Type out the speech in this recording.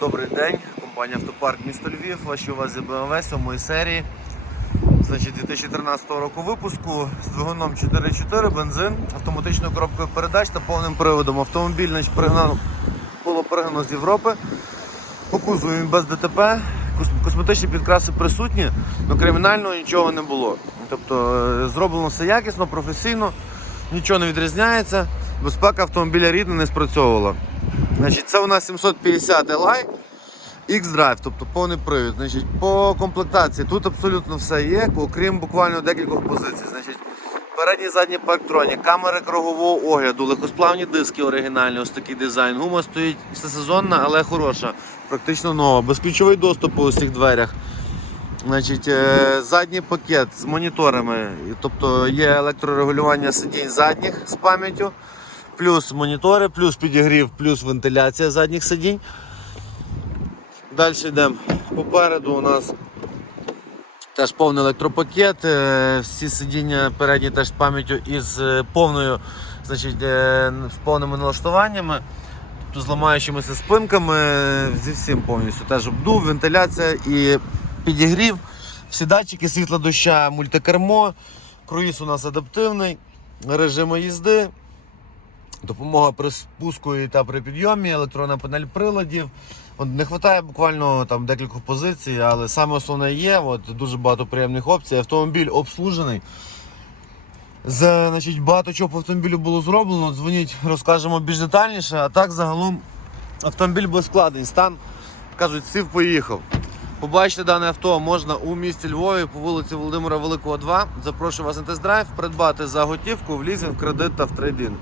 Добрий день, компанія Автопарк місто Львів. Ваші увазі BMW 7 серії. Значить, 2013 року випуску з двигуном 4.4, бензин, автоматичною коробкою передач та повним приводом. Автомобіль значить, пригнано, було пригнано з Європи. По кузову він без ДТП, косметичні підкраси присутні, але кримінального нічого не було. Тобто е, зроблено все якісно, професійно, нічого не відрізняється. Безпека автомобіля рідна не спрацьовувала. Значить, це у нас 750 Li X-Drive, тобто повний привід. Значить, по комплектації тут абсолютно все є, окрім буквально декількох позицій. Значить, передній задній по електроні, камери кругового огляду, легкосплавні диски оригінальні, ось такий дизайн. Гума стоїть всесезонна, але хороша, практично нова. Безключовий доступ по усіх дверях. Значить, е, задній пакет з моніторами, тобто є електрорегулювання сидінь задніх з пам'яттю, плюс монітори, плюс підігрів, плюс вентиляція задніх сидінь. Далі йдемо. Попереду у нас теж повний електропакет, е, всі сидіння передні теж з пам'яттю із е, повною, значить, е, повними налаштуваннями, тобто з ламаючимися спинками, зі всім повністю. Теж обдув, вентиляція і підігрів. Всі датчики, світла доща, мультикермо, круїз у нас адаптивний, режими їзди. Допомога при спуску та при підйомі, електронна панель приладів. От не вистачає буквально там декількох позицій, але саме основне є. От, дуже багато приємних опцій. Автомобіль обслужений. З, значить, багато чого по автомобілю було зроблено. Дзвоніть, розкажемо більш детальніше. А так загалом автомобіль без складень. Стан, кажуть, сів поїхав. Побачити дане авто можна у місті Львові по вулиці Володимира Великого, 2. Запрошую вас на тест-драйв, придбати за готівку в лізинг, кредит та в трейдинг.